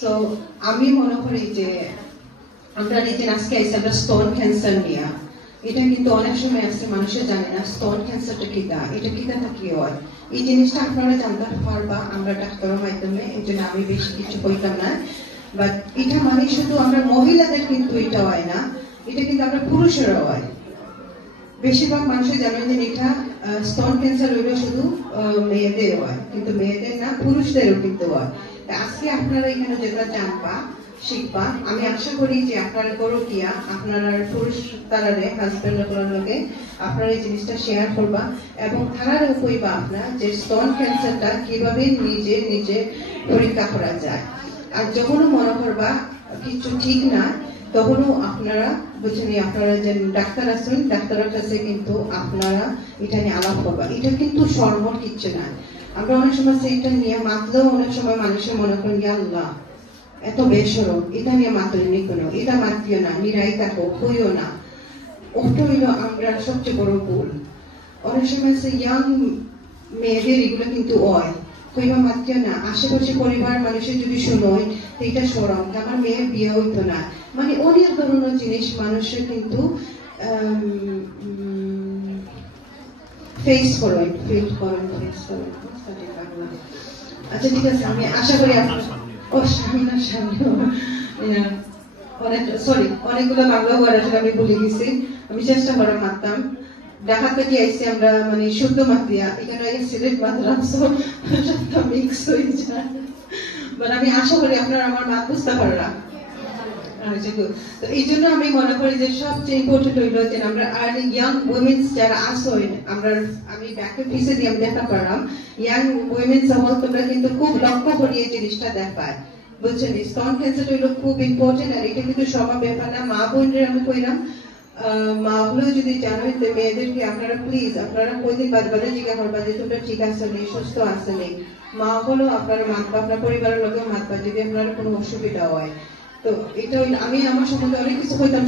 So আমি মনে করি যে আমরা নিজে আজকে আইসি আমরা স্তন ক্যান্সার নিয়ে, এটা কিন্তু অনেক সময় আছে মানুষের জানে না স্তন ক্যান্সারটা কিটা, এটা কিটা কি হয়, এই জিনিসটা আপনারা জানতে পারবা আমরা ডাক্তারের মাধ্যমে। এই জন্য আমি বেশি কিছু কইতাম না, বাট এটা মানে শুধু আমরা মহিলাদের কিন্তু এটা হয় না, এটা কিন্তু আমরা পুরুষেরও হয়। বেশিরভাগ মানুষের জানেন যে এটা স্তন ক্যান্সার হইলেও শুধু মেয়েদের হয়, কিন্তু মেয়েদের না পুরুষদেরও কিন্তু হয়। আজকে আপনারা এখানে যেটা জানবা শিখবা, আমি আশা করি যে আপনারা করো গিয়া আপনারা পুরুষ তারারে হাজবেন্ড লগে আপনারা এই জিনিসটা শেয়ার করবা এবং তারারও কইবা আপনার যে স্তন ক্যান্সারটা কিভাবে নিজে নিজে পরীক্ষা করা যায়। আর যখনও মনে করবা কিছু ঠিক না তখনও আপনারা বুঝছেন আপনারা যে ডাক্তার আছেন ডাক্তারের কাছে কিন্তু আপনারা এটা নিয়ে আলাপ করবা। এটা কিন্তু সরমর কিচ্ছু না। আমরা অনেক সময় এটা নিয়ে মাতলেও অনেক সময় মানুষের মনে করেন আল্লাহ এত বেসরম, এটা নিয়ে মাতলেনি কোনো, এটা মাতিও না, নিরাই থাকো, কইও না। ওটা হইল আমরা সবচেয়ে বড় ভুল। অনেক সময় ইয়াং মেয়েদের এগুলো কিন্তু হয়, কইবা মাতিও না, আশেপাশে পরিবার মানুষের যদি শুনোয় এটা সরম, আমার মেয়ের বিয়ে হইতো না, মানে অনেক ধরনের জিনিস মানুষের কিন্তু ফেস করেন, ফিল করেন, ফেস করেন। আচ্ছা ঠিক আছে, আমি আশা করি অনেকগুলো বাংলা ওয়ার্ড আসলে আমি ভুলে গেছি, আমি চেষ্টা করে মারতাম। ঢাকা থেকে আইসি আমরা মানে শুদ্ধ মাতিয়া, এখানে সিলেট মাতলাম, সবটা মিক্স হয়ে যায়। বাট আমি আশা করি আপনারা আমার মাত বুঝতে পারলাম। তো এই জন্য আমি মনে করি যে সবচেয়ে ইম্পর্টেন্ট হইল যে আমরা আর্লি ইয়াং উইমেন্স যারা আসো আমরা, আমি ব্যাকে পিছে দিয়ে আমি দেখা পারলাম ইয়াং উইমেন্স হল তোমরা কিন্তু খুব লক্ষ্য করি এই জিনিসটা দেখায়, বুঝছেন? স্তন ক্যান্সার হইল খুব ইম্পর্টেন্ট, আর এটা কিন্তু সবার ব্যাপার না। মা বোনদের আমি কইলাম মা গুলো যদি জানো মেয়েদেরকে আপনারা প্লিজ আপনারা কয়দিন বাদে বাদে জিজ্ঞাসা করবা যে তোমরা ঠিক আছে নেই, সুস্থ আছে নেই। মা হলো আপনারা মাতবা, আপনার পরিবারের লোকেও মাতবা যদি আপনার কোনো অসুবিধা হয়। তো এটা আমি আমার সম্বন্ধে অনেক কিছু কইতাম।